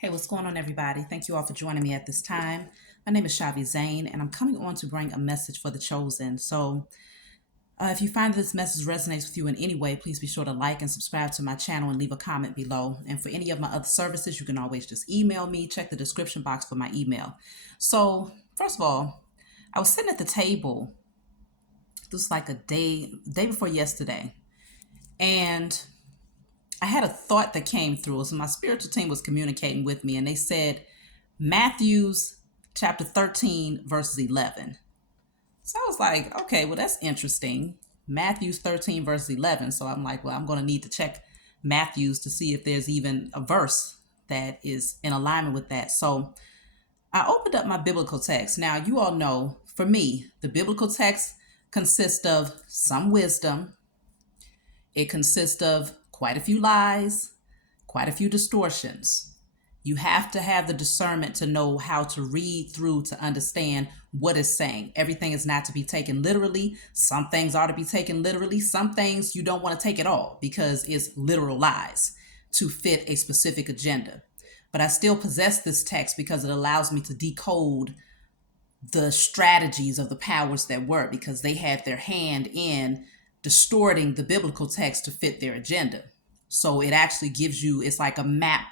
Hey, what's going on, everybody? Thank you all for joining me at this time. My name is Shavi Zane, and I'm coming on to bring a message for the chosen. If you find this message resonates with you in any way, please be sure to like and subscribe to my channel and leave a comment below. And for any of my other services, you can always just email me. Check the description box for my email. First of all, I was sitting at the table. This was like a day before yesterday, and I had a thought that came through. So my spiritual team was communicating with me, and they said Matthew's chapter 13, verses 11. So I was like, okay, well, that's interesting. Matthew's 13, verse 11. So I'm like, well, I'm going to need to check Matthew's to see if there's even a verse that is in alignment with that. So I opened up my biblical text. Now, you all know, for me, the biblical text consists of some wisdom. It consists of quite a few lies, quite a few distortions. You have to have the discernment to know how to read through to understand what it's saying. Everything is not to be taken literally. Some things are to be taken literally. Some things you don't want to take at all because it's literal lies to fit a specific agenda. But I still possess this text because it allows me to decode the strategies of the powers that were, because they had their hand in distorting the biblical text to fit their agenda. So it actually gives you, it's like a map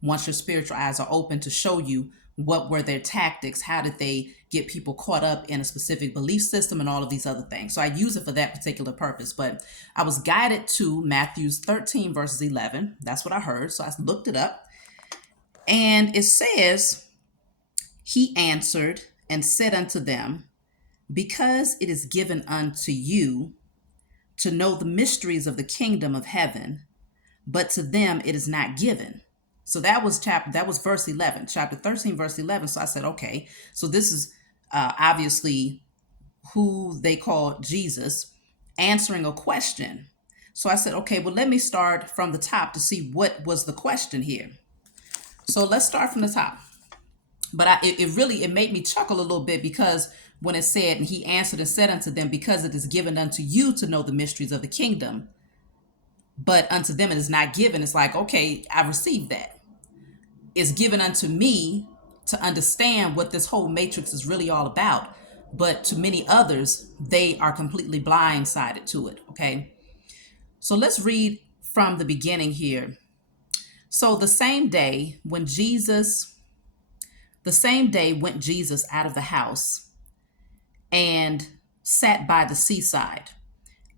once your spiritual eyes are open to show you what were their tactics, how did they get people caught up in a specific belief system and all of these other things. So I use it for that particular purpose. But I was guided to Matthew's 13, verses 11. That's what I heard. So I looked it up. And it says, he answered and said unto them, because it is given unto you to know the mysteries of the kingdom of heaven, but to them it is not given. So that was verse 11, chapter 13, verse 11. So I said, okay, so this is obviously who they call Jesus answering a question. So I said, okay, well, let me start from the top to see what was the question here. So let's start from the top. But it made me chuckle a little bit, because when it said, and he answered and said unto them, because it is given unto you to know the mysteries of the kingdom, but unto them it is not given. It's like, okay, I received that. It's given unto me to understand what this whole matrix is really all about. But to many others, they are completely blindsided to it. Okay. So let's read from the beginning here. So the same day went Jesus out of the house and sat by the seaside,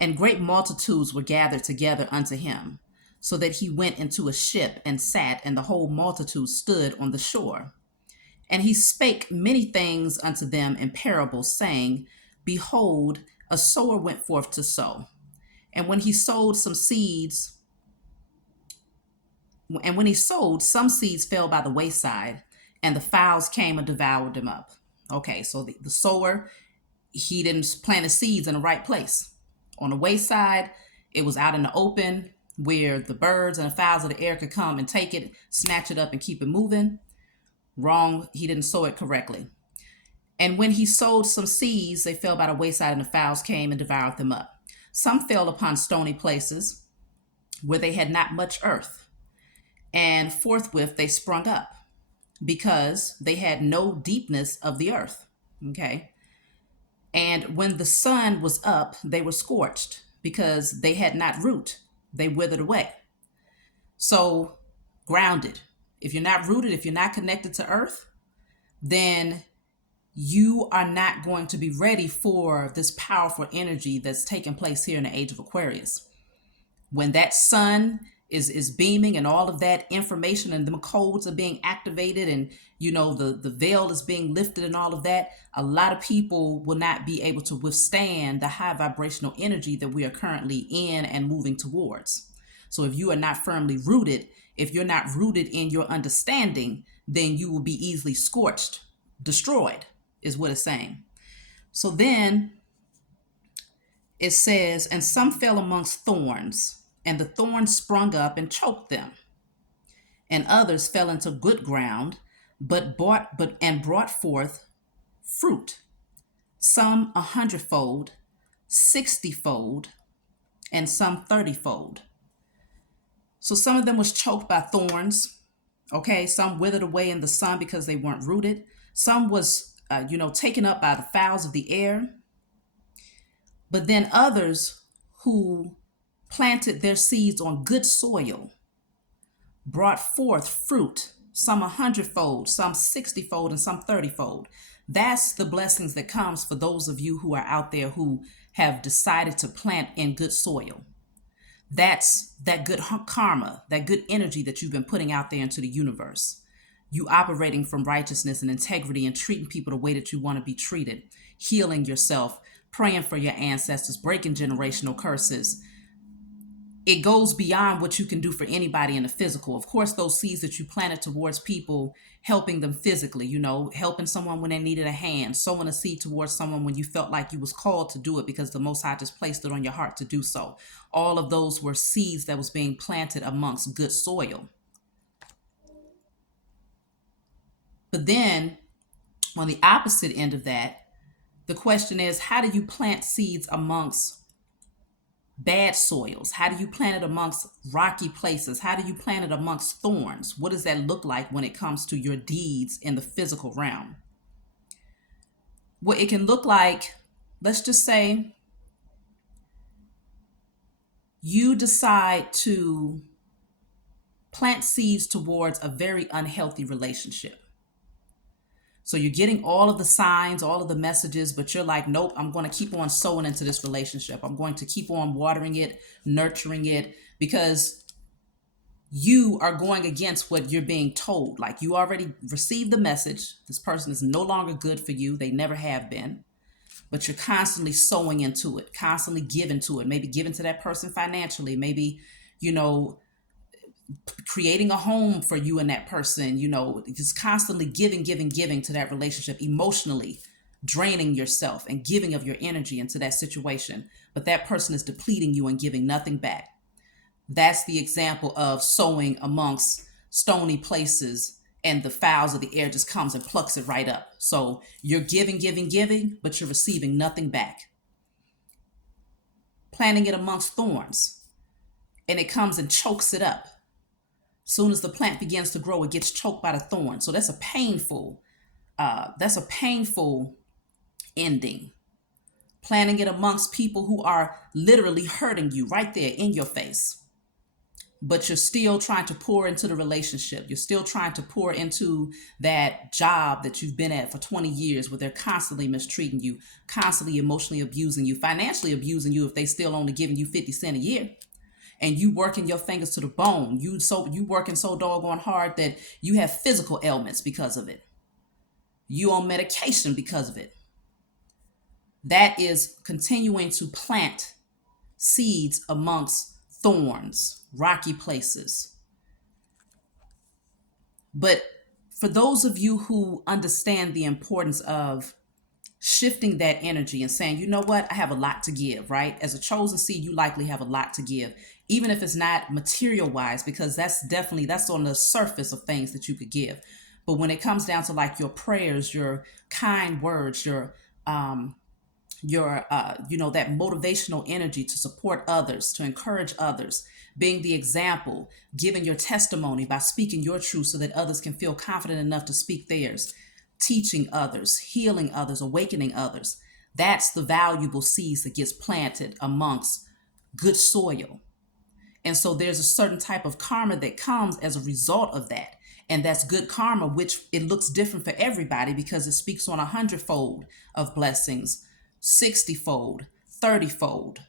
and great multitudes were gathered together unto him, so that he went into a ship and sat, and the whole multitude stood on the shore. And he spake many things unto them in parables, saying, behold, a sower went forth to sow. And when he sowed, some seeds fell by the wayside, and the fowls came and devoured them up. Okay, so the sower, he didn't plant his seeds in the right place. On the wayside, it was out in the open where the birds and the fowls of the air could come and take it, snatch it up, and keep it moving. Wrong, he didn't sow it correctly. And when he sowed some seeds, they fell by the wayside, and the fowls came and devoured them up. Some fell upon stony places where they had not much earth, and forthwith they sprung up, because they had no deepness of the earth. Okay. And when the sun was up, they were scorched, because they had not root. They withered away. So, grounded. If you're not rooted, if you're not connected to earth, then you are not going to be ready for this powerful energy that's taking place here in the age of Aquarius. When that sun is beaming and all of that information and the codes are being activated, and the veil is being lifted and all of that, a lot of people will not be able to withstand the high vibrational energy that we are currently in and moving towards. So if you are not firmly rooted, if you're not rooted in your understanding, then you will be easily scorched, destroyed, is what it's saying. So then it says, and some fell amongst thorns, and the thorns sprung up and choked them. And others fell into good ground, but brought forth fruit, some 100-fold, 60-fold, and some 30-fold. So some of them was choked by thorns. Okay, some withered away in the sun because they weren't rooted. Some was, taken up by the fowls of the air. But then others who planted their seeds on good soil brought forth fruit, some 100-fold, some 60-fold, and some 30-fold. That's the blessings that comes for those of you who are out there who have decided to plant in good soil. That's that good karma, that good energy that you've been putting out there into the universe. You operating from righteousness and integrity and treating people the way that you want to be treated, healing yourself, praying for your ancestors, breaking generational curses. It goes beyond what you can do for anybody in the physical. Of course, those seeds that you planted towards people, helping them physically, helping someone when they needed a hand, sowing a seed towards someone when you felt like you was called to do it because the Most High just placed it on your heart to do so. All of those were seeds that was being planted amongst good soil. But then on the opposite end of that, the question is, how do you plant seeds amongst bad soils? How do you plant it amongst rocky places? How do you plant it amongst thorns? What does that look like when it comes to your deeds in the physical realm? Well, it can look like, let's just say you decide to plant seeds towards a very unhealthy relationship. So you're getting all of the signs, all of the messages, but you're like, nope, I'm going to keep on sowing into this relationship. I'm going to keep on watering it, nurturing it, because you are going against what you're being told. Like, you already received the message. This person is no longer good for you. They never have been. But you're constantly sowing into it, constantly giving to it, maybe giving to that person financially, maybe, creating a home for you and that person, just constantly giving to that relationship, emotionally draining yourself and giving of your energy into that situation. But that person is depleting you and giving nothing back. That's the example of sowing amongst stony places, and the fowls of the air just comes and plucks it right up. So you're giving, but you're receiving nothing back. Planting it amongst thorns, and it comes and chokes it up. Soon as the plant begins to grow, it gets choked by the thorn. So that's a painful ending. Planting it amongst people who are literally hurting you right there in your face. But you're still trying to pour into the relationship. You're still trying to pour into that job that you've been at for 20 years, where they're constantly mistreating you, constantly emotionally abusing you, financially abusing you if they still only giving you 50 cents a year. And you working your fingers to the bone. You working so doggone hard that you have physical ailments because of it. You on medication because of it. That is continuing to plant seeds amongst thorns, rocky places. But for those of you who understand the importance of shifting that energy and saying, you know what, I have a lot to give, right? As a chosen seed, you likely have a lot to give, even if it's not material wise, because that's on the surface of things that you could give. But when it comes down to like your prayers, your kind words, your that motivational energy to support others, to encourage others, being the example, giving your testimony by speaking your truth so that others can feel confident enough to speak theirs, teaching others, healing others, awakening others. That's the valuable seeds that gets planted amongst good soil. And so there's a certain type of karma that comes as a result of that. And that's good karma, which it looks different for everybody because it speaks on 100-fold of blessings, 60-fold, 30-fold.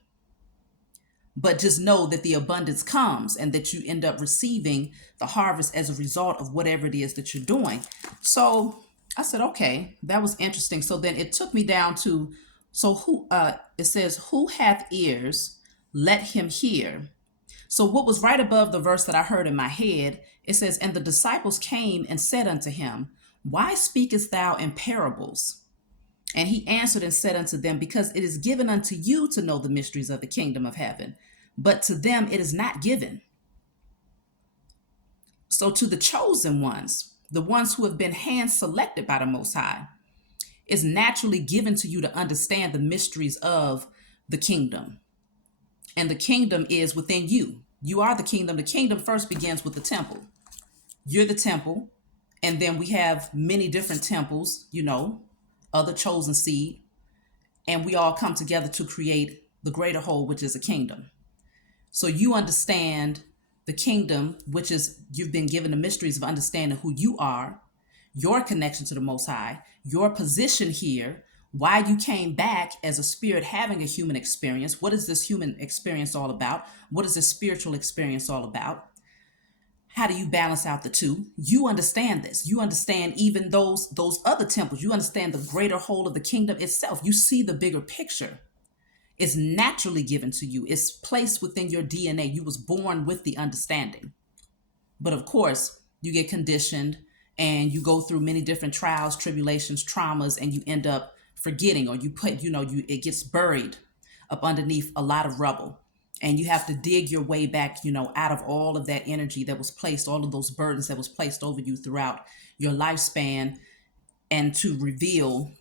But just know that the abundance comes and that you end up receiving the harvest as a result of whatever it is that you're doing. So I said, okay, that was interesting. So then it took me down to, it says, who hath ears, let him hear. So what was right above the verse that I heard in my head, it says, and the disciples came and said unto him, why speakest thou in parables? And he answered and said unto them, because it is given unto you to know the mysteries of the kingdom of heaven, but to them it is not given. So to the chosen ones, the ones who have been hand selected by the Most High, it's naturally given to you to understand the mysteries of the kingdom. And the kingdom is within you. You are the kingdom. The kingdom first begins with the temple. You're the temple. And then we have many different temples, other chosen seed. And we all come together to create the greater whole, which is a kingdom. So you understand the kingdom, which is you've been given the mysteries of understanding who you are, your connection to the Most High, your position here, why you came back as a spirit having a human experience. What is this human experience all about? What is this spiritual experience all about? How do you balance out the two? You understand this. You understand even those other temples. You understand the greater whole of the kingdom itself. You see the bigger picture. It's naturally given to you. It's placed within your DNA. You was born with the understanding. But of course, you get conditioned and you go through many different trials, tribulations, traumas, and you end up forgetting, or it gets buried up underneath a lot of rubble. And you have to dig your way back, out of all of that energy that was placed, all of those burdens that was placed over you throughout your lifespan, and to reveal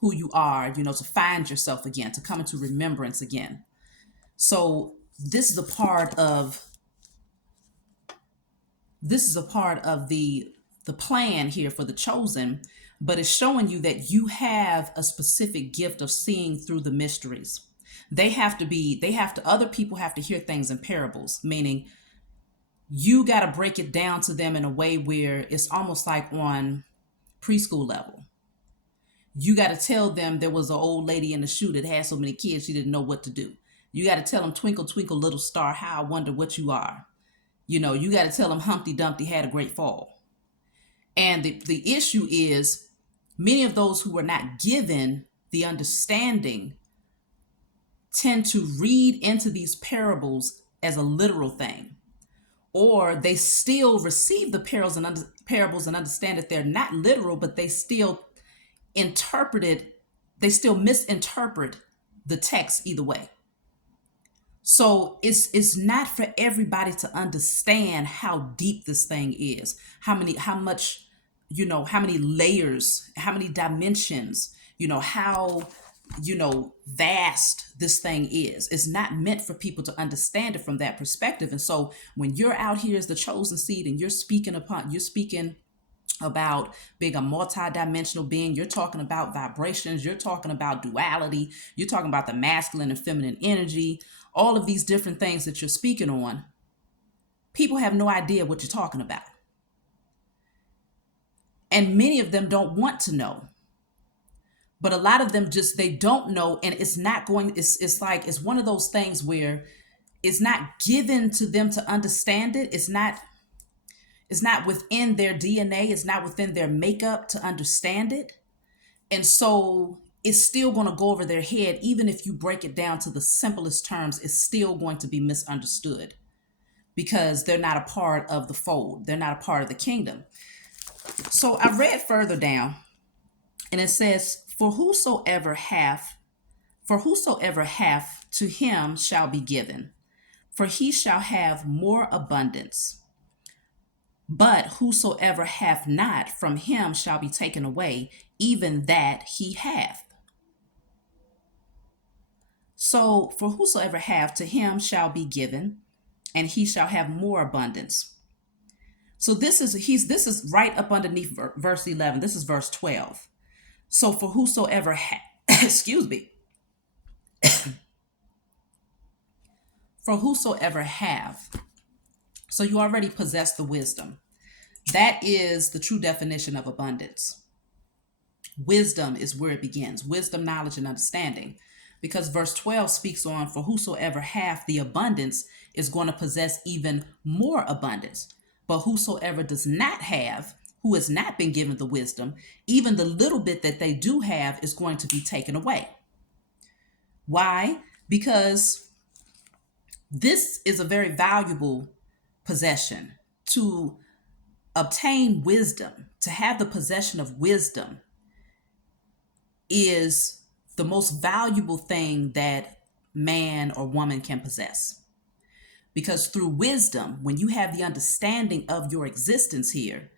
who you are, to find yourself again, to come into remembrance again. So this is a part of the plan here for the chosen, but it's showing you that you have a specific gift of seeing through the mysteries. Other people have to hear things in parables, meaning you got to break it down to them in a way where it's almost like on preschool level. You got to tell them there was an old lady in the shoe that had so many kids she didn't know what to do. You got to tell them, twinkle, twinkle, little star, how I wonder what you are. You got to tell them Humpty Dumpty had a great fall. And the issue is many of those who were not given the understanding tend to read into these parables as a literal thing. Or they still receive the parables and understand that they're not literal, but they still misinterpret the text either way. So it's not for everybody to understand how deep this thing is, how many layers, how many dimensions, how vast this thing is. It's not meant for people to understand it from that perspective. And so when you're out here as the chosen seed and you're speaking about being a multi-dimensional being, you're talking about vibrations, you're talking about duality, you're talking about the masculine and feminine energy, all of these different things that you're speaking on, people have no idea what you're talking about. And many of them don't want to know. But a lot of them they don't know, and it's one of those things where it's not given to them to understand it. It's not within their DNA, it's not within their makeup to understand it. And so it's still going to go over their head. Even if you break it down to the simplest terms, it's still going to be misunderstood because they're not a part of the fold. They're not a part of the kingdom. So I read further down and it says, For whosoever hath, to him shall be given, for he shall have more abundance. But whosoever hath not, from him shall be taken away, even that he hath. So, for whosoever hath, to him shall be given, and he shall have more abundance. So this is right up underneath verse 11. This is verse 12. So for whosoever excuse me. For whosoever have. So you already possess the wisdom. That is the true definition of abundance. Wisdom is where it begins. Wisdom, knowledge, and understanding. Because verse 12 speaks on, for whosoever hath the abundance is going to possess even more abundance. But whosoever does not have, who has not been given the wisdom, even the little bit that they do have is going to be taken away. Why? Because this is a very valuable possession. To obtain wisdom, to have the possession of wisdom, is the most valuable thing that man or woman can possess. Because through wisdom, when you have the understanding of your existence here,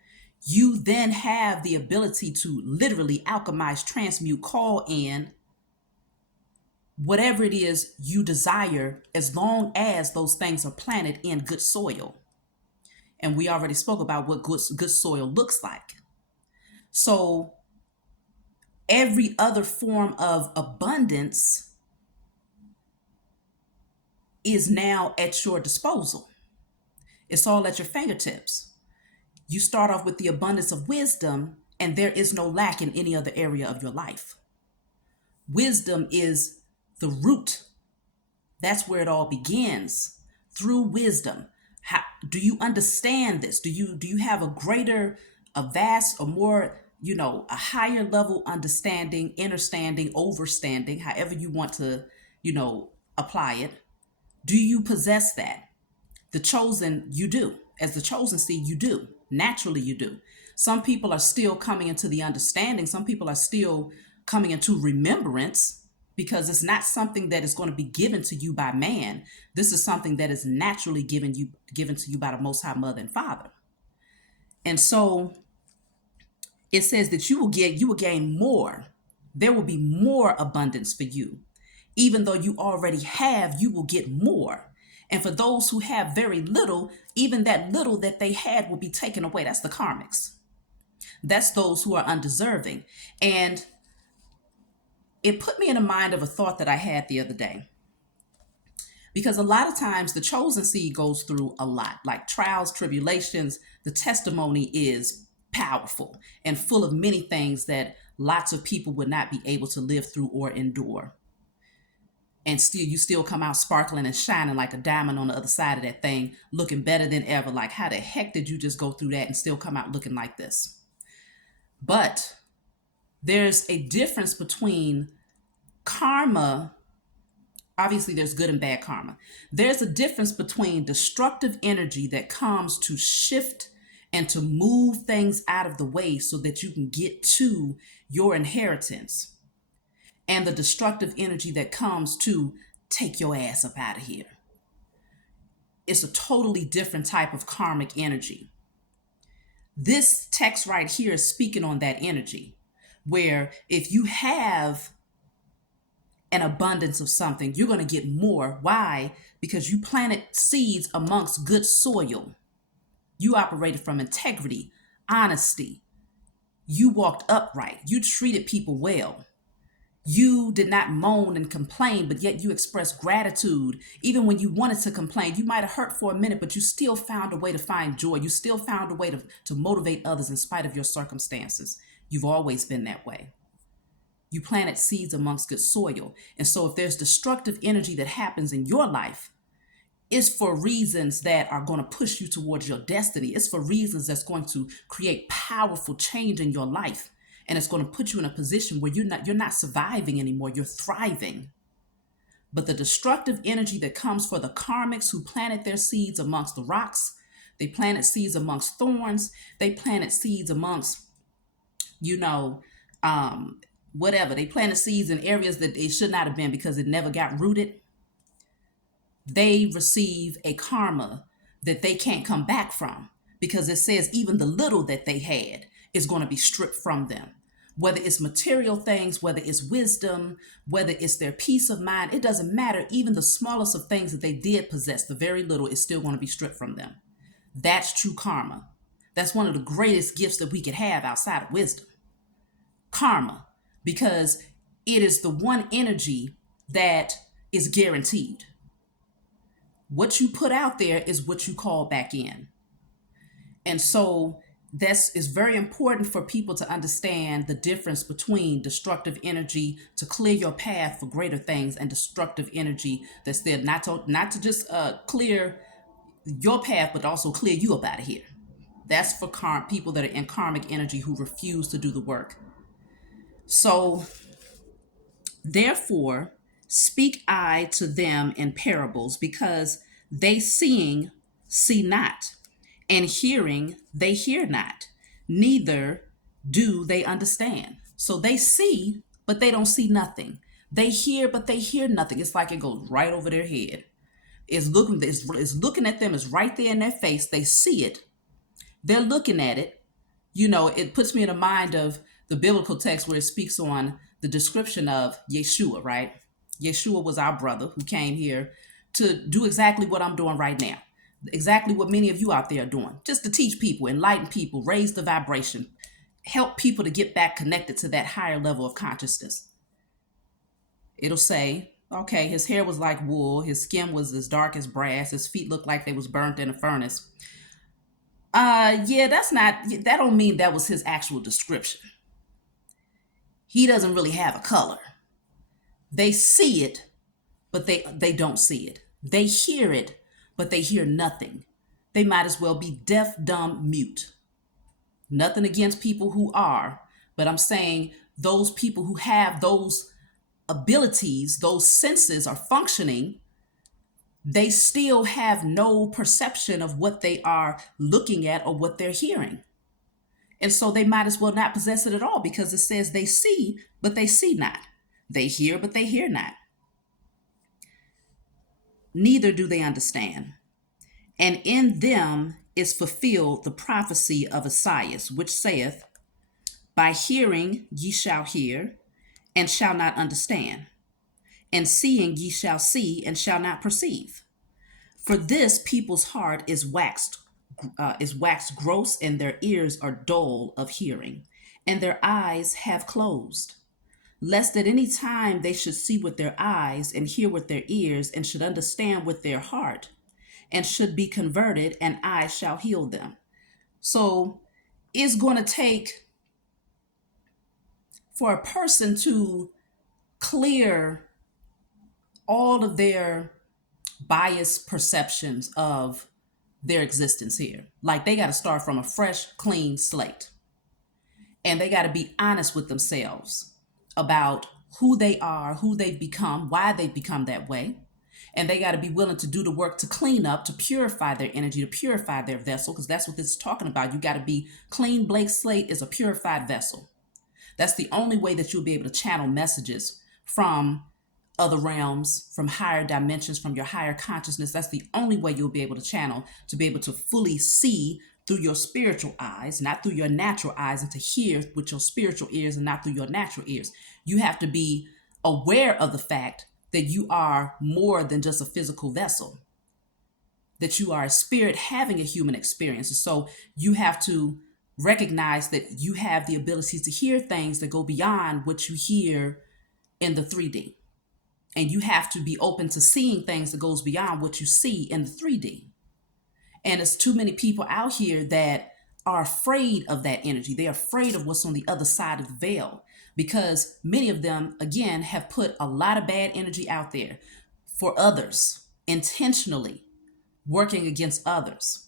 you then have the ability to literally alchemize, transmute, call in whatever it is you desire, as long as those things are planted in good soil. And we already spoke about what good soil looks like. So every other form of abundance is now at your disposal. It's all at your fingertips. You start off with the abundance of wisdom, and there is no lack in any other area of your life. Wisdom is the root. That's where it all begins. Through wisdom. How, do you understand this? Do you have a greater, a vast, a more, a higher level understanding, understanding, overstanding, however you want to, apply it? Do you possess that? The chosen, you do. As the chosen seed, you do. Naturally, you do. Some people are still coming into the understanding. Some people are still coming into remembrance, because it's not something that is going to be given to you by man. This is something that is naturally given to you by the Most High Mother and Father. And so it says that you will gain more. There will be more abundance for you. Even though you already have, you will get more. And for those who have very little, even that little that they had will be taken away. That's the karmics. That's those who are undeserving. And it put me in the mind of a thought that I had the other day. Because a lot of times the chosen seed goes through a lot, like trials, tribulations. The testimony is powerful and full of many things that lots of people would not be able to live through or endure. And still, you still come out sparkling and shining like a diamond on the other side of that thing, looking better than ever. Like, how the heck did you just go through that and still come out looking like this? But there's a difference between karma. Obviously, there's good and bad karma. There's a difference between destructive energy that comes to shift and to move things out of the way so that you can get to your inheritance, and the destructive energy that comes to take your ass up out of here. It's a totally different type of karmic energy. This text right here is speaking on that energy, where if you have an abundance of something, you're going to get more. Why? Because you planted seeds amongst good soil. You operated from integrity, honesty. You walked upright. You treated people well. You did not moan and complain, but yet you expressed gratitude. Even when you wanted to complain, you might have hurt for a minute, but you still found a way to find joy. You still found a way to motivate others in spite of your circumstances. You've always been that way. You planted seeds amongst good soil. And so if there's destructive energy that happens in your life, it's for reasons that are going to push you towards your destiny. It's for reasons that's going to create powerful change in your life. And it's going to put you in a position where you're not surviving anymore, you're thriving. But the destructive energy that comes for the karmics who planted their seeds amongst the rocks, they planted seeds amongst thorns, they planted seeds amongst, whatever. They planted seeds in areas that it should not have been because it never got rooted. They receive a karma that they can't come back from, because it says even the little that they had is going to be stripped from them. Whether it's material things, whether it's wisdom, whether it's their peace of mind, it doesn't matter. Even the smallest of things that they did possess, the very little, is still going to be stripped from them. That's true karma. That's one of the greatest gifts that we could have outside of wisdom. Karma, because it is the one energy that is guaranteed. What you put out there is what you call back in. And so is very important for people to understand the difference between destructive energy to clear your path for greater things, and destructive energy that's there not to just clear your path, but also clear you up out of here. That's for people that are in karmic energy who refuse to do the work. So therefore, speak I to them in parables, because they seeing see not, and hearing they hear not, neither do they understand. So they see, but they don't see nothing. They hear, but they hear nothing. It's like it goes right over their head. It's looking at them. It's right there in their face. They see it. They're looking at it. It puts me in the mind of the biblical text where it speaks on the description of Yeshua, right? Yeshua was our brother who came here to do exactly what I'm doing right now. Exactly what many of you out there are doing, just to teach people, enlighten people, raise the vibration, help people to get back connected to that higher level of consciousness. It'll say, okay, his hair was like wool, his skin was as dark as brass, his feet looked like they was burnt in a furnace. Yeah, that don't mean that was his actual description. He doesn't really have a color. They see it, but they don't see it. They hear it, but they hear nothing. They might as well be deaf, dumb, mute. Nothing against people who are, but I'm saying those people who have those abilities, those senses are functioning, they still have no perception of what they are looking at or what they're hearing. And so they might as well not possess it at all, because it says they see, but they see not. They hear, but they hear not. Neither do they understand. And in them is fulfilled the prophecy of Esaias, which saith, by hearing ye shall hear, and shall not understand, and seeing ye shall see, and shall not perceive. For this people's heart is waxed gross, and their ears are dull of hearing, and their eyes have closed, lest at any time they should see with their eyes, and hear with their ears, and should understand with their heart, and should be converted, and I shall heal them. So it's going to take for a person to clear all of their biased perceptions of their existence here. Like they got to start from a fresh, clean slate. And they got to be honest with themselves about who they are, who they've become, why they've become that way. And they got to be willing to do the work to clean up, to purify their energy, to purify their vessel, because that's what this is talking about. You got to be clean. Blank slate is a purified vessel. That's the only way that you'll be able to channel messages from other realms, from higher dimensions, from your higher consciousness. That's the only way you'll be able to channel, to be able to fully see through your spiritual eyes, not through your natural eyes, and to hear with your spiritual ears and not through your natural ears. You have to be aware of the fact that you are more than just a physical vessel, that you are a spirit having a human experience. And so you have to recognize that you have the ability to hear things that go beyond what you hear in the 3D. And you have to be open to seeing things that goes beyond what you see in the 3D. And it's too many people out here that are afraid of that energy. They're afraid of what's on the other side of the veil, because many of them, again, have put a lot of bad energy out there for others, intentionally working against others.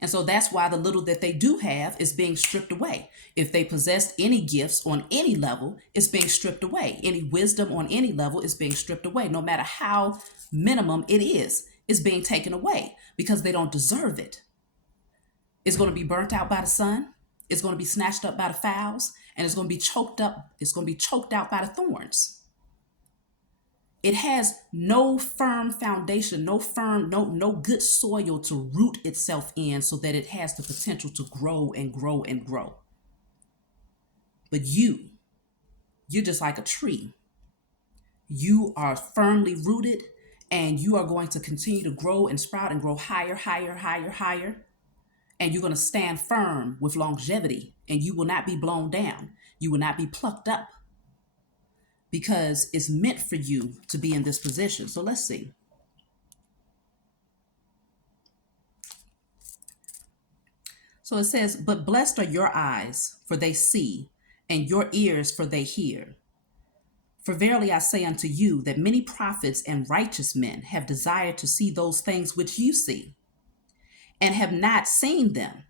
And so that's why the little that they do have is being stripped away. If they possessed any gifts on any level, it's being stripped away. Any wisdom on any level is being stripped away. No matter how minimum it is, it's being taken away because they don't deserve it. It's going to be burnt out by the sun. It's going to be snatched up by the fowls, and it's going to be choked up. It's going to be choked out by the thorns. It has no firm foundation, no good soil to root itself in so that it has the potential to grow and grow and grow. But you're just like a tree. You are firmly rooted, and you are going to continue to grow and sprout and grow higher, higher, higher, higher. And you're going to stand firm with longevity, and you will not be blown down. You will not be plucked up, because it's meant for you to be in this position. So let's see. So it says, but blessed are your eyes, for they see, and your ears, for they hear. For verily I say unto you that many prophets and righteous men have desired to see those things which you see, and have not seen them,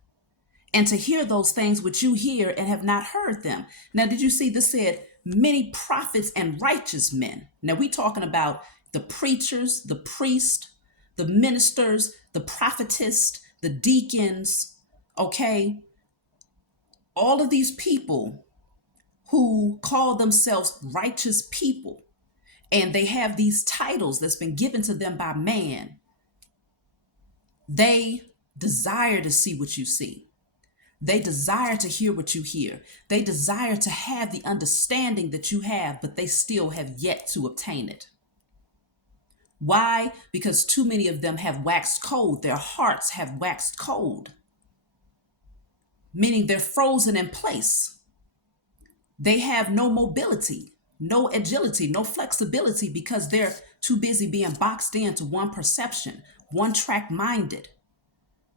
and to hear those things which you hear and have not heard them. Now, did you see this said, many prophets and righteous men? Now, we talking about the preachers, the priest, the ministers, the prophetess, the deacons, okay? All of these people who call themselves righteous people, and they have these titles that's been given to them by man. They desire to see what you see. They desire to hear what you hear. They desire to have the understanding that you have, but they still have yet to obtain it. Why? Because too many of them have waxed cold. Their hearts have waxed cold, meaning they're frozen in place. They have no mobility, no agility, no flexibility because they're too busy being boxed into one perception, one track minded.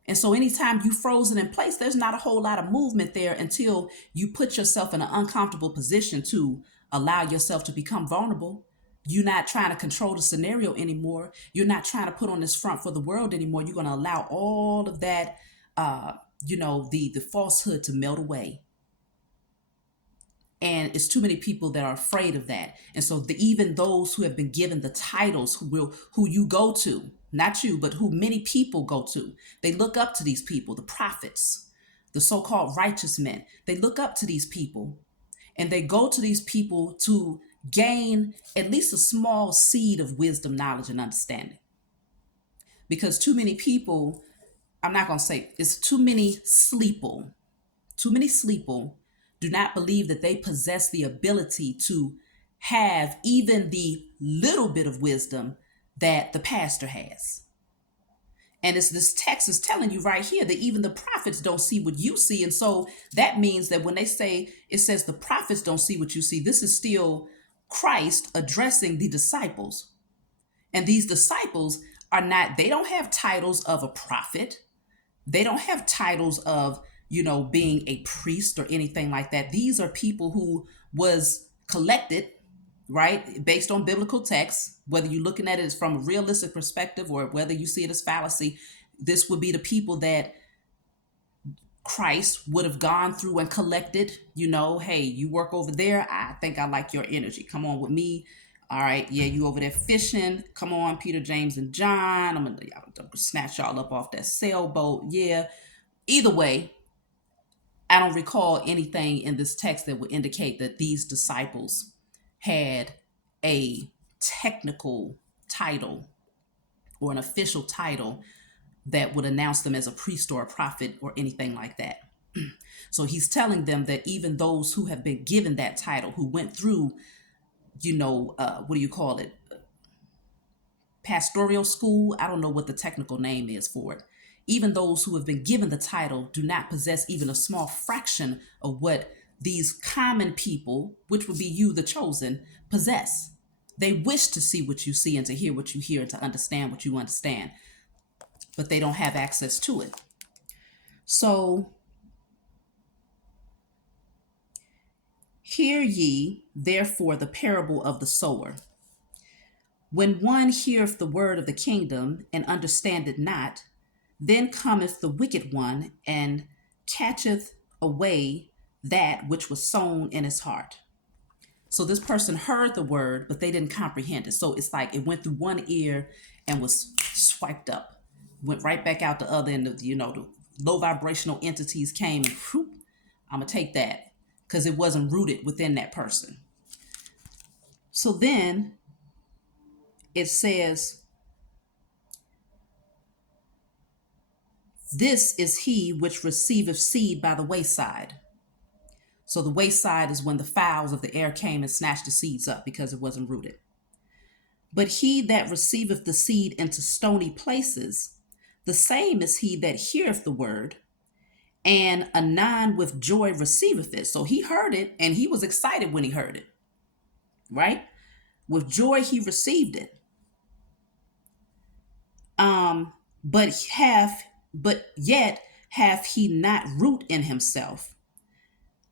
And so anytime you frozen in place, there's not a whole lot of movement there until you put yourself in an uncomfortable position to allow yourself to become vulnerable. You're not trying to control the scenario anymore. You're not trying to put on this front for the world anymore. You're going to allow all of that, the falsehood to melt away. And it's too many people that are afraid of that. And so even those who have been given the titles, who you go to, not you, but who many people go to, they look up to these people, the prophets, the so-called righteous men. They look up to these people, and they go to these people to gain at least a small seed of wisdom, knowledge, and understanding. Because too many people, I'm not going to say it's too many sleeple. Too many sleeple do not believe that they possess the ability to have even the little bit of wisdom that the pastor has. And it's this text is telling you right here that even the prophets don't see what you see. And so that means that when they say, it says the prophets don't see what you see, this is still Christ addressing the disciples. And these disciples are not, they don't have titles of a prophet. They don't have titles of, being a priest or anything like that. These are people who was collected, right, based on biblical texts, whether you're looking at it from a realistic perspective or whether you see it as fallacy. This would be the people that Christ would have gone through and collected. Hey, you work over there. I think I like your energy. Come on with me. All right. Yeah, you over there fishing. Come on, Peter, James, and John. I'm gonna snatch y'all up off that sailboat. Yeah. Either way, I don't recall anything in this text that would indicate that these disciples had a technical title or an official title that would announce them as a priest or a prophet or anything like that. So he's telling them that even those who have been given that title, who went through, what do you call it? Pastoral school. I don't know what the technical name is for it. Even those who have been given the title do not possess even a small fraction of what these common people, which would be you, the chosen, possess. They wish to see what you see and to hear what you hear and to understand what you understand, but they don't have access to it. So, hear ye therefore the parable of the sower. When one heareth the word of the kingdom and understandeth not, then cometh the wicked one and catcheth away that which was sown in his heart. So this person heard the word, but they didn't comprehend it. So it's like it went through one ear and was swiped up, went right back out the other, and the low vibrational entities came and whoop, I'm gonna take that because it wasn't rooted within that person. So then it says, this is he which receiveth seed by the wayside. So the wayside is when the fowls of the air came and snatched the seeds up because it wasn't rooted. But he that receiveth the seed into stony places, the same is he that heareth the word, and anon with joy receiveth it. So he heard it, and he was excited when he heard it, right? With joy he received it. But yet hath he not root in himself,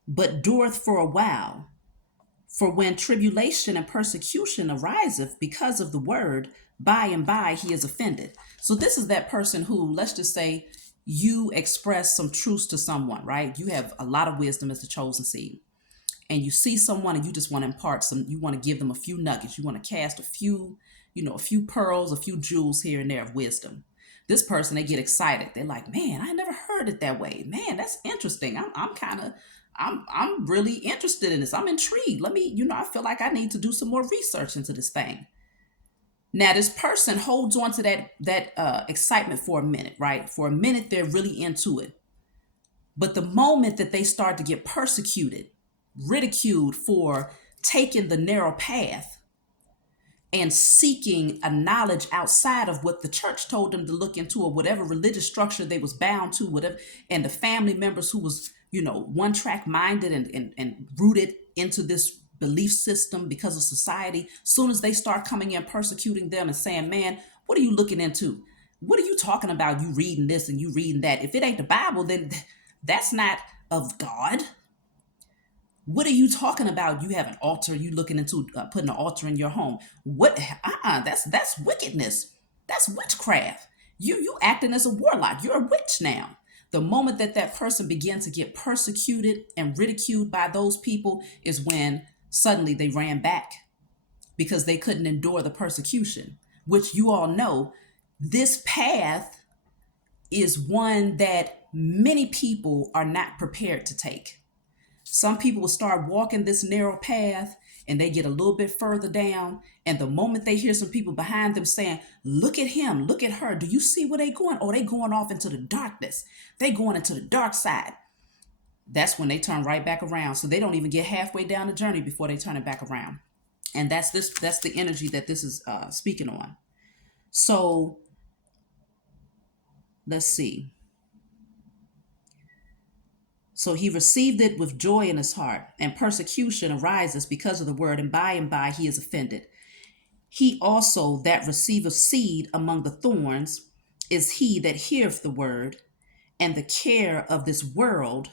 but dureth for a while. For when tribulation and persecution ariseth because of the word, by and by he is offended. So this is that person who, let's just say, you express some truths to someone, right? You have a lot of wisdom as the chosen seed. And you see someone and you just want to impart you want to give them a few nuggets. You want to cast a few pearls, a few jewels here and there of wisdom. This person, they get excited. They're like, man, I never heard it that way. Man, that's interesting. I'm really interested in this. I'm intrigued. Let me, I feel like I need to do some more research into this thing. Now, this person holds on to that excitement for a minute, right? For a minute, they're really into it. But the moment that they start to get persecuted, ridiculed for taking the narrow path, and seeking a knowledge outside of what the church told them to look into, or whatever religious structure they was bound to, whatever. And the family members who was, one track minded and rooted into this belief system because of society, soon as they start coming in persecuting them and saying, man, what are you looking into? What are you talking about? You reading this and you reading that. If it ain't the Bible, then that's not of God. What are you talking about? You have an altar. You looking into putting an altar in your home? What? That's wickedness. That's witchcraft. You acting as a warlock. You're a witch now. The moment that that person begins to get persecuted and ridiculed by those people is when suddenly they ran back because they couldn't endure the persecution. Which you all know, this path is one that many people are not prepared to take. Some people will start walking this narrow path and they get a little bit further down. And the moment they hear some people behind them saying, look at him, look at her, do you see where they going? Oh, they going off into the darkness. They going into the dark side. That's when they turn right back around. So they don't even get halfway down the journey before they turn it back around. And that's the energy that this is speaking on. So let's see. So he received it with joy in his heart, and persecution arises because of the word, and by he is offended. He also that receiveth seed among the thorns is he that heareth the word, and the care of this world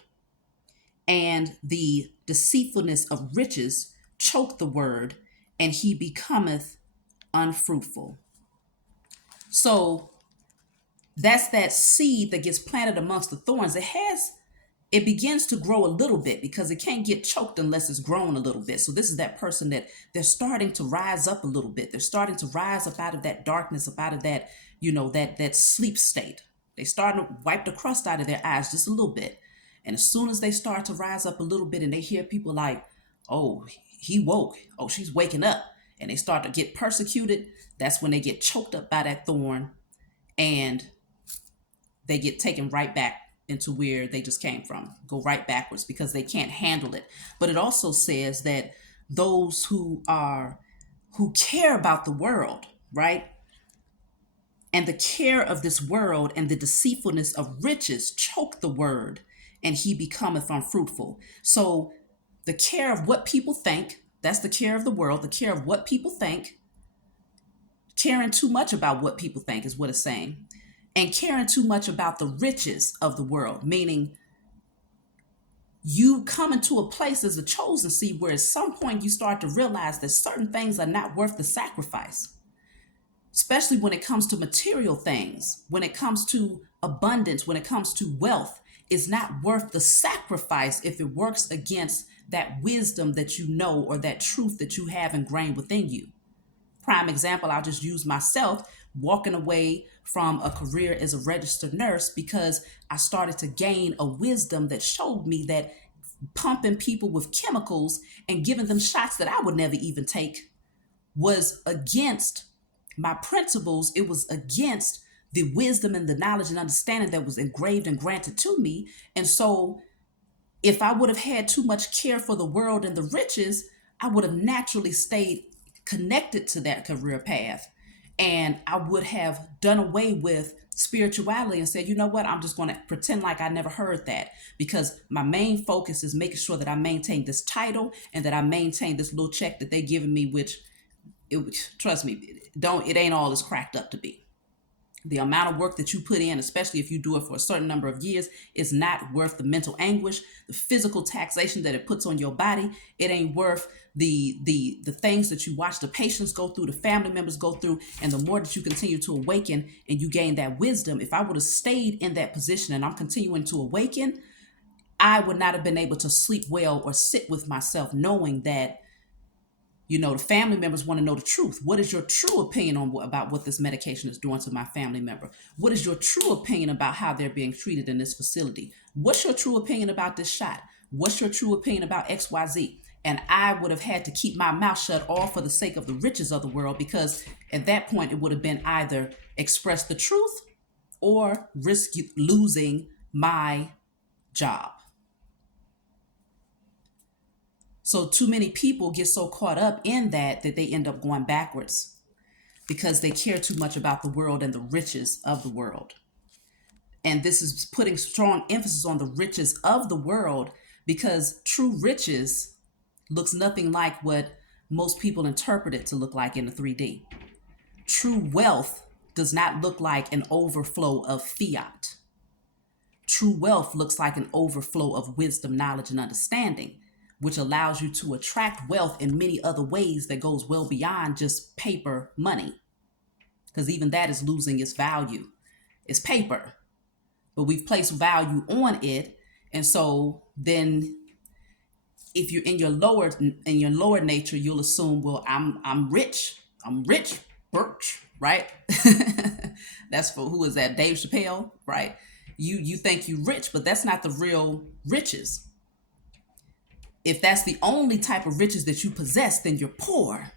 and the deceitfulness of riches choke the word, and he becometh unfruitful. So that's that seed that gets planted amongst the thorns. It begins to grow a little bit because it can't get choked unless it's grown a little bit. So this is that person that they're starting to rise up a little bit. They're starting to rise up out of that darkness, up out of that, that sleep state. They starting to wipe the crust out of their eyes just a little bit. And as soon as they start to rise up a little bit and they hear people like, oh, he woke. Oh, she's waking up. And they start to get persecuted. That's when they get choked up by that thorn and they get taken right back into where they just came from, go right backwards because they can't handle it. But it also says that those who care about the world, right? And the care of this world and the deceitfulness of riches choke the word, and he becometh unfruitful. So the care of what people think, that's the care of the world, the care of what people think, caring too much about what people think is what it's saying, and caring too much about the riches of the world, meaning you come into a place as a chosen seed where at some point you start to realize that certain things are not worth the sacrifice, especially when it comes to material things, when it comes to abundance, when it comes to wealth. It's not worth the sacrifice if it works against that wisdom that you know or that truth that you have ingrained within you. Prime example, I'll just use myself walking away from a career as a registered nurse because I started to gain a wisdom that showed me that pumping people with chemicals and giving them shots that I would never even take was against my principles. It was against the wisdom and the knowledge and understanding that was engraved and granted to me. And so if I would have had too much care for the world and the riches, I would have naturally stayed connected to that career path. And I would have done away with spirituality and said, you know what, I'm just going to pretend like I never heard that, because my main focus is making sure that I maintain this title and that I maintain this little check that they're giving me, which, trust me, it ain't all it's cracked up to be. The amount of work that you put in, especially if you do it for a certain number of years, is not worth the mental anguish, the physical taxation that it puts on your body. It ain't worth the things that you watch the patients go through, the family members go through. And the more that you continue to awaken and you gain that wisdom, if I would have stayed in that position and I'm continuing to awaken, I would not have been able to sleep well or sit with myself knowing that, the family members want to know the truth. What is your true opinion about what this medication is doing to my family member? What is your true opinion about how they're being treated in this facility? What's your true opinion about this shot? What's your true opinion about XYZ? And I would have had to keep my mouth shut all for the sake of the riches of the world, because at that point it would have been either express the truth or risk losing my job. So too many people get so caught up in that they end up going backwards. because they care too much about the world and the riches of the world. And this is putting strong emphasis on the riches of the world, because true riches looks nothing like what most people interpret it to look like in the 3D. True wealth does not look like an overflow of fiat. True wealth looks like an overflow of wisdom, knowledge, and understanding, which allows you to attract wealth in many other ways that goes well beyond just paper money. Because even that is losing its value. It's paper, but we've placed value on it. And so then if you're in your lower nature, you'll assume, well, I'm rich. I'm rich, Birch, right? That's for, who is that? Dave Chappelle, right? You think you rich, but that's not the real riches. If that's the only type of riches that you possess, then you're poor,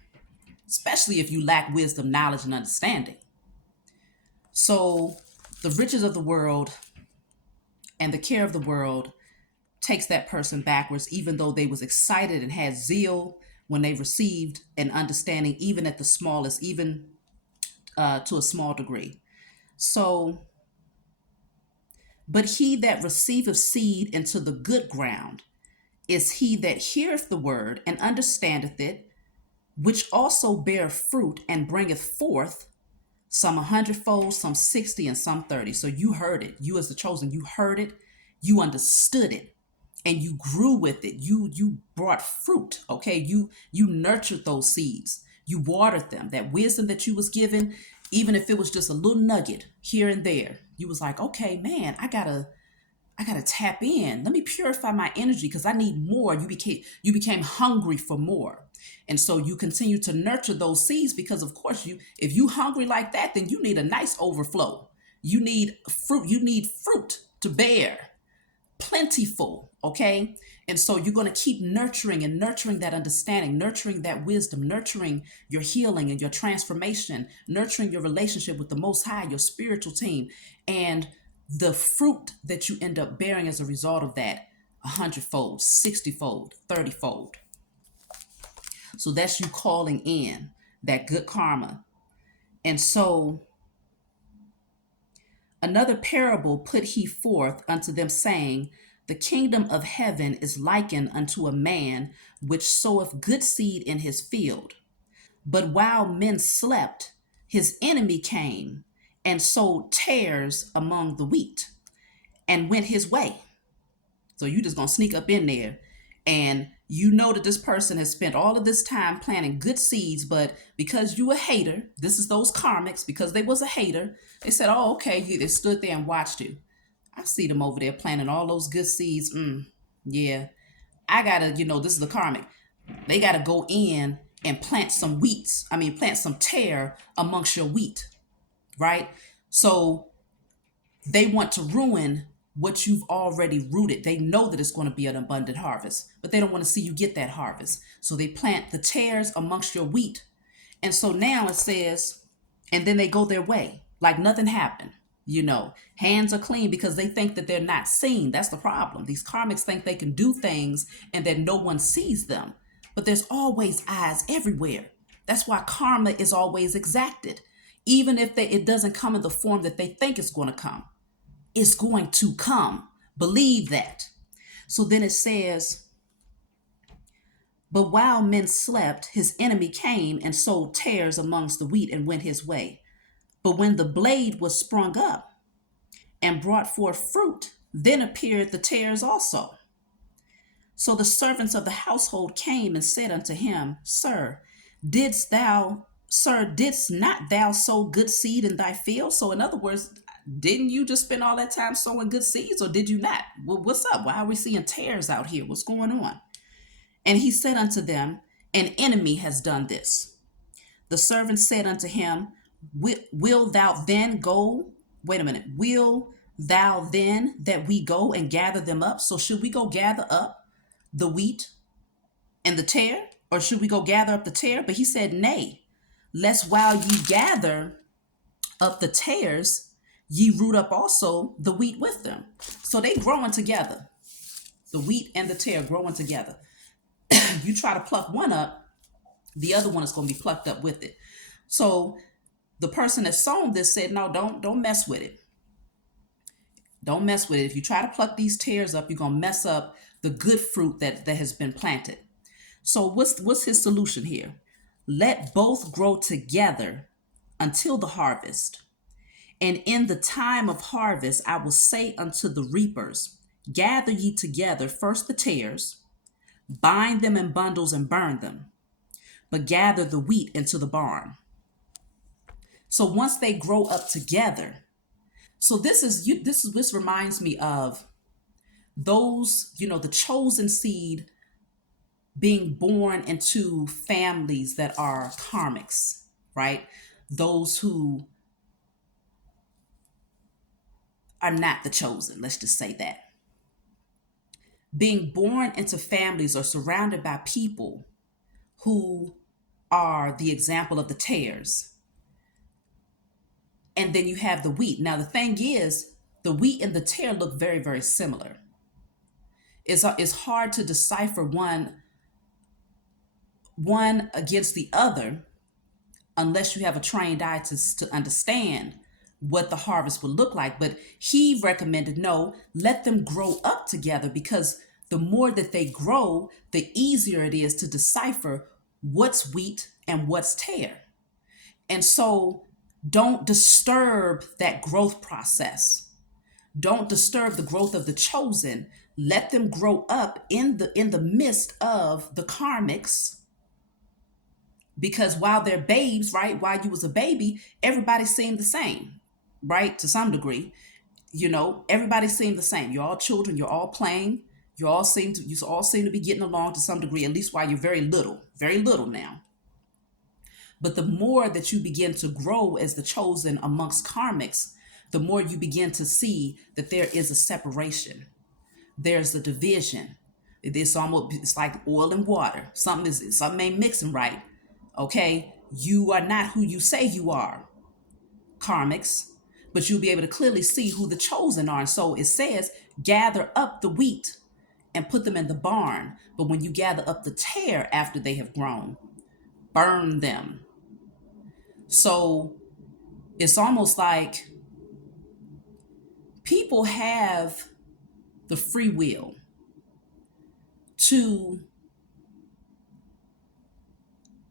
especially if you lack wisdom, knowledge, and understanding. So the riches of the world and the care of the world takes that person backwards, even though they was excited and had zeal when they received an understanding, even at the smallest, even to a small degree. So, but he that receiveth seed into the good ground is he that heareth the word and understandeth it, which also bear fruit and bringeth forth some 100-fold, some 60, and some 30. So you heard it. You as the chosen, you heard it, you understood it, and you grew with it. You brought fruit. Okay, you nurtured those seeds. You watered them. That wisdom that you was given, even if it was just a little nugget here and there, you was like, okay, man, I gotta tap in. Let me purify my energy because I need more. You became hungry for more. And so you continue to nurture those seeds because, of course, if you hungry like that, then you need a nice overflow. You need fruit. You need fruit to bear, plentiful, okay? And so you're going to keep nurturing and nurturing that understanding, nurturing that wisdom, nurturing your healing and your transformation, nurturing your relationship with the Most High, your spiritual team, and the fruit that you end up bearing as a result of that, 100-fold, 60-fold, 30-fold. So that's you calling in that good karma. And so another parable put he forth unto them, saying, the kingdom of heaven is likened unto a man which soweth good seed in his field. But while men slept, his enemy came and sowed tares among the wheat and went his way. So you just gonna sneak up in there, and you know that this person has spent all of this time planting good seeds, but because you a hater, this is those karmics, because they was a hater, they said, oh, okay, they stood there and watched you. I see them over there planting all those good seeds. Yeah, I gotta, this is the karmic. They gotta go in and plant some plant some tare amongst your wheat, right? So they want to ruin what you've already rooted. They know that it's going to be an abundant harvest, but they don't want to see you get that harvest. So they plant the tares amongst your wheat. And so now it says, and then they go their way like nothing happened. Hands are clean because they think that they're not seen. That's the problem. These karmics think they can do things and that no one sees them. But there's always eyes everywhere. That's why karma is always exacted. Even if it doesn't come in the form that they think it's going to come. It's going to come. Believe that. So then it says, but while men slept, his enemy came and sowed tares amongst the wheat and went his way. But when the blade was sprung up and brought forth fruit, then appeared the tares also. So the servants of the household came and said unto him, Sir, didst not thou sow good seed in thy field? So in other words, didn't you just spend all that time sowing good seeds, or did you not? Well, what's up? Why are we seeing tares out here? What's going on? And he said unto them, an enemy has done this. The servant said unto him, will thou then go? Wait a minute. Will thou then that we go and gather them up? So should we go gather up the wheat and the tare? Or should we go gather up the tare? But he said, nay, lest while ye gather up the tares, ye root up also the wheat with them. So they growing together. The wheat and the tare growing together. You try to pluck one up, the other one is going to be plucked up with it. So The person that sown this said, no, don't mess with it. Don't mess with it. If you try to pluck these tares up, you're gonna mess up the good fruit that has been planted. So what's his solution here? Let both grow together until the harvest. And in the time of harvest, I will say unto the reapers, gather ye together first the tares, bind them in bundles and burn them, but gather the wheat into the barn. So once they grow up together, so this reminds me of those, the chosen seed being born into families that are karmics, right? Those who are not the chosen, let's just say that. Being born into families or surrounded by people who are the example of the tares. And then you have the wheat. Now, the thing is, the wheat and the tare look very, very similar. It's hard to decipher one against the other unless you have a trained eye to understand what the harvest would look like. But he recommended, no, let them grow up together, because the more that they grow, the easier it is to decipher what's wheat and what's tare. And so don't disturb that growth process. Don't disturb the growth of the chosen. Let them grow up in the midst of the karmics, because while they're babes, right? While you was a baby, everybody seemed the same, right? To some degree, everybody seemed the same. You're all children. You're all playing. You all seem to be getting along to some degree, at least while you're very little now. But the more that you begin to grow as the chosen amongst karmics, the more you begin to see that there is a separation. There's a division. It's like oil and water. Something ain't mixing right. Okay, you are not who you say you are, karmics, but you'll be able to clearly see who the chosen are. And so it says, gather up the wheat and put them in the barn. But when you gather up the tare after they have grown, burn them. So it's almost like people have the free will to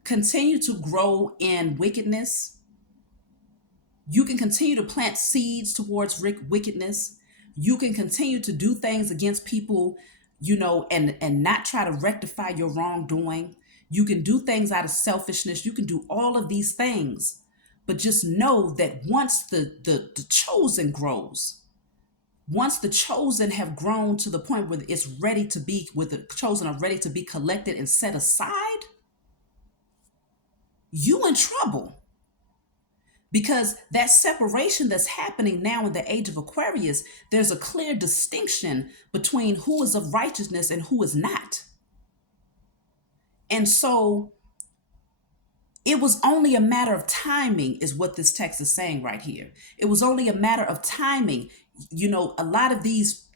continue to grow in wickedness. You can continue to plant seeds towards wickedness. You can continue to do things against people, and not try to rectify your wrongdoing. You can do things out of selfishness. You can do all of these things. But just know that once the chosen grows, once the chosen have grown to the point where the chosen are ready to be collected and set aside, you in trouble. Because that separation that's happening now in the age of Aquarius, there's a clear distinction between who is of righteousness and who is not. And so it was only a matter of timing, is what this text is saying right here. It was only a matter of timing. A lot of these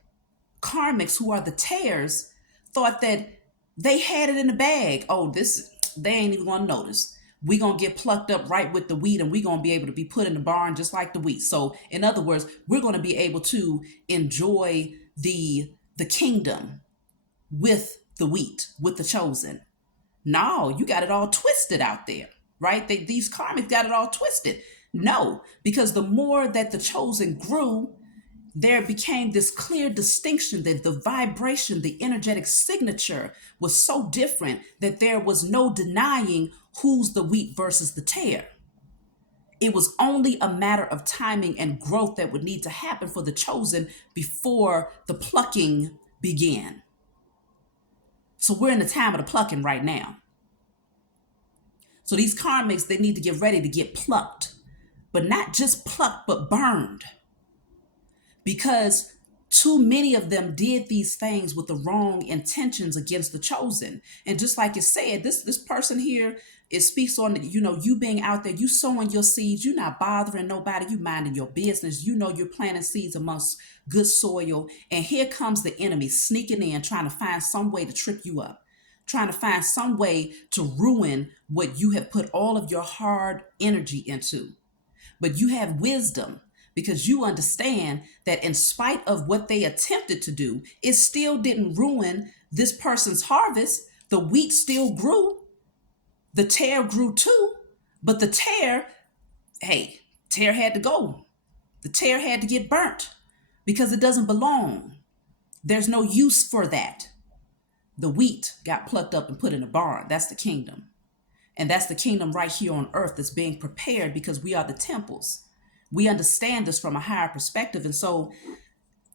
karmics who are the tares thought that they had it in the bag. Oh, they ain't even gonna notice. We gonna get plucked up right with the wheat, and we gonna be able to be put in the barn just like the wheat. So in other words, we're gonna be able to enjoy the kingdom with the wheat, with the chosen. No, you got it all twisted out there, right? These karmics got it all twisted. No, because the more that the chosen grew, there became this clear distinction that the vibration, the energetic signature was so different that there was no denying who's the wheat versus the tare. It was only a matter of timing and growth that would need to happen for the chosen before the plucking began. So we're in the time of the plucking right now. So these karmics, they need to get ready to get plucked, but not just plucked, but burned. Because too many of them did these things with the wrong intentions against the chosen. And just like it said, this person here, it speaks on, you being out there, you sowing your seeds, you not bothering nobody, you minding your business, you're planting seeds amongst good soil. And here comes the enemy sneaking in, trying to find some way to trip you up, trying to find some way to ruin what you have put all of your hard energy into. but you have wisdom because you understand that in spite of what they attempted to do, it still didn't ruin this person's harvest. The wheat still grew, the tare grew too, but the tare, hey, tare had to go. The tare had to get burnt because it doesn't belong. There's no use for that. The wheat got plucked up and put in a barn. That's the kingdom. And that's the kingdom right here on earth that's being prepared because we are the temples. We understand this from a higher perspective. And so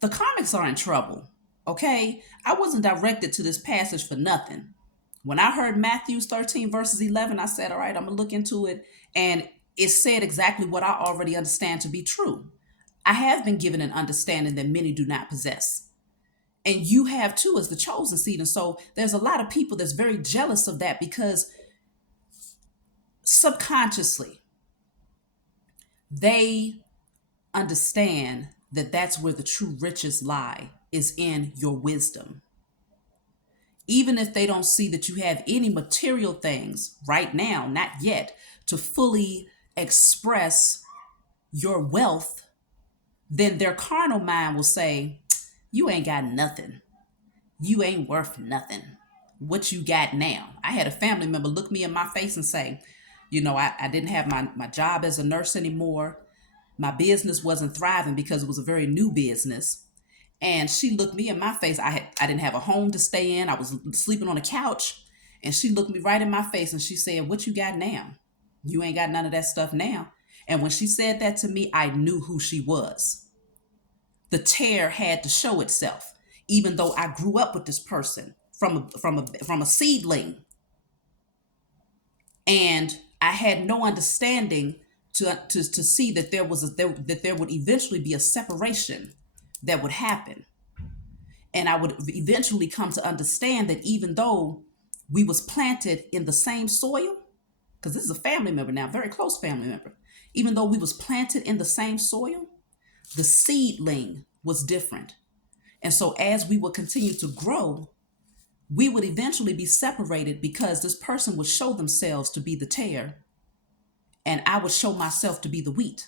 the comics are in trouble. Okay? I wasn't directed to this passage for nothing. When I heard Matthew 13, verses 11, I said, all right, I'm going to look into it. And it said exactly what I already understand to be true. I have been given an understanding that many do not possess. And you have too, as the chosen seed. And so there's a lot of people that's very jealous of that because subconsciously they understand that that's where the true riches lie, is in your wisdom. Even if they don't see that you have any material things right now, not yet, to fully express your wealth, then their carnal mind will say, you ain't got nothing. You ain't worth nothing. What you got now? I had a family member look me in my face and say, I didn't have my job as a nurse anymore. My business wasn't thriving because it was a very new business. And she looked me in my face. I didn't have a home to stay in. I was sleeping on a couch. And she looked me right in my face and she said, what you got now? You ain't got none of that stuff now. And when she said that to me, I knew who she was. The tear had to show itself, even though I grew up with this person from a seedling. And I had no understanding to see that that there would eventually be a separation that would happen. And I would eventually come to understand that even though we was planted in the same soil, because this is a family member now, very close family member, even though we was planted in the same soil, the seedling was different. And so as we would continue to grow, we would eventually be separated because this person would show themselves to be the tare and I would show myself to be the wheat.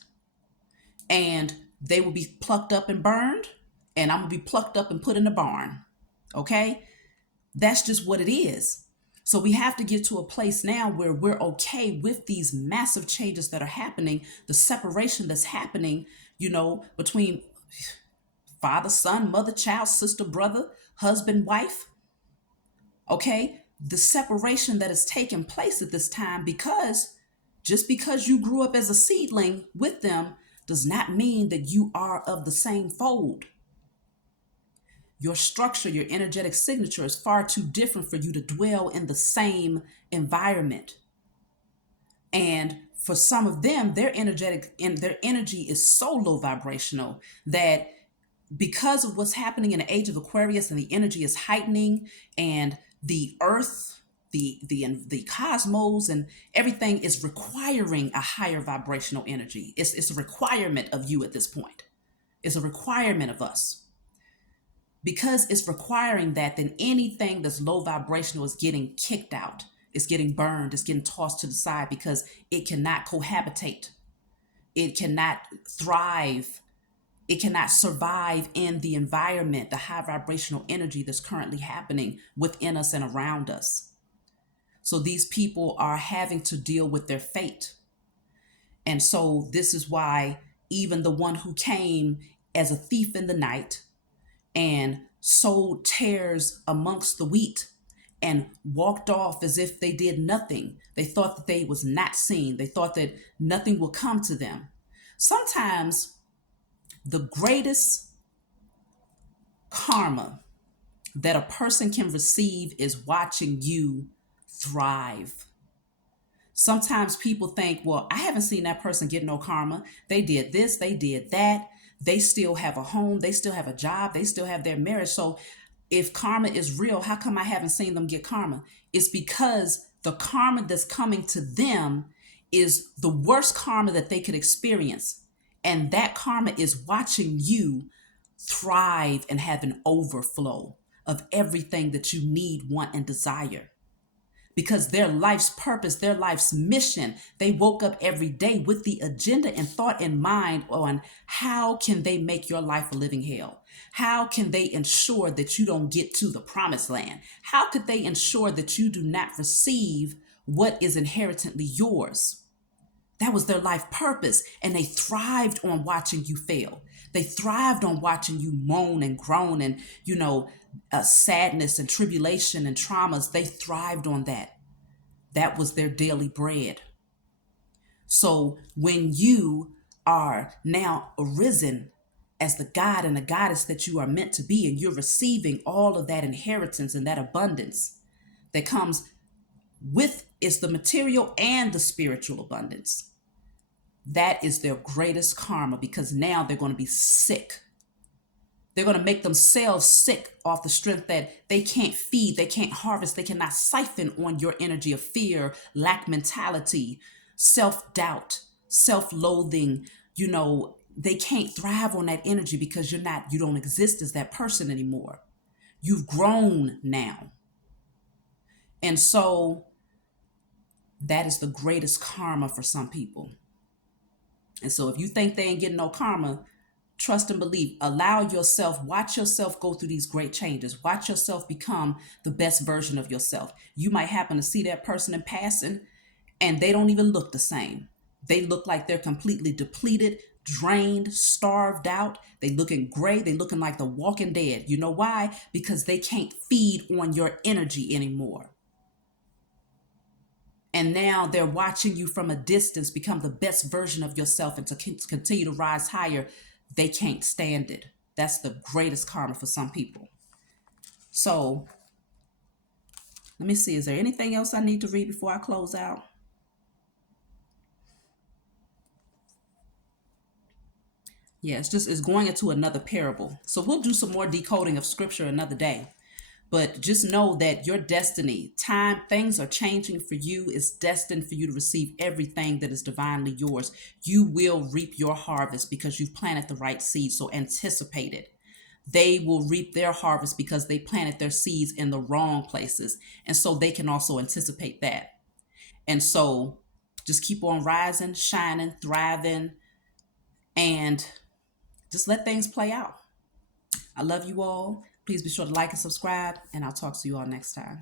And they would be plucked up and burned, and I'm going to be plucked up and put in a barn. Okay? That's just what it is. So we have to get to a place now where we're okay with these massive changes that are happening, the separation that's happening, between father, son, mother, child, sister, brother, husband, wife. Okay? The separation that is taking place at this time, because just because you grew up as a seedling with them does not mean that you are of the same fold. Your structure, your energetic signature is far too different for you to dwell in the same environment. And for some of them, their energy is so low vibrational that because of what's happening in the age of Aquarius and the energy is heightening and the earth, the cosmos and everything is requiring a higher vibrational energy. It's a requirement of you at this point. It's a requirement of us. Because it's requiring that, then anything that's low vibrational is getting kicked out. It's getting burned. It's getting tossed to the side because it cannot cohabitate. It cannot thrive. It cannot survive in the environment, the high vibrational energy that's currently happening within us and around us. So these people are having to deal with their fate. And so this is why even the one who came as a thief in the night and sowed tares amongst the wheat and walked off as if they did nothing. They thought that they was not seen. They thought that nothing will come to them. Sometimes the greatest karma that a person can receive is watching you thrive. Sometimes people think, well, I haven't seen that person get no karma. They did this, they did that. They still have a home, they still have a job, they still have their marriage. So if karma is real, how come I haven't seen them get karma? It's because the karma that's coming to them is the worst karma that they could experience. And that karma is watching you thrive and have an overflow of everything that you need, want, and desire. because their life's purpose, their life's mission, they woke up every day with the agenda and thought in mind on how can they make your life a living hell? How can they ensure that you don't get to the promised land? How could they ensure that you do not receive what is inherently yours? That was their life purpose. And they thrived on watching you fail. They thrived on watching you moan and groan and, sadness and tribulation and traumas. They thrived on that. That was their daily bread. So when you are now arisen as the God and the goddess that you are meant to be, and you're receiving all of that inheritance and that abundance that comes with is the material and the spiritual abundance. That is their greatest karma, because now they're going to be sick. They're going to make themselves sick off the strength that they can't feed, they can't harvest, they cannot siphon on your energy of fear, lack mentality, self-doubt, self-loathing. They can't thrive on that energy because you don't exist as that person anymore. You've grown now. And so that is the greatest karma for some people. And so if you think they ain't getting no karma, trust and believe. Watch yourself go through these great changes. Watch yourself become the best version of yourself. You might happen to see that person in passing and they don't even look the same. They look like they're completely depleted, drained, starved out. They looking gray. They looking like the walking dead. You know why? Because they can't feed on your energy anymore. And now they're watching you from a distance become the best version of yourself and to continue to rise higher. They can't stand it. That's the greatest karma for some people. So let me see. Is there anything else I need to read before I close out? Yeah, it's going into another parable. So we'll do some more decoding of scripture another day. But just know that your destiny, things are changing for you. It's destined for you to receive everything that is divinely yours. You will reap your harvest because you've planted the right seed. So anticipate it. They will reap their harvest because they planted their seeds in the wrong places. And so they can also anticipate that. And so just keep on rising, shining, thriving, and just let things play out. I love you all. Please be sure to like and subscribe, and I'll talk to you all next time.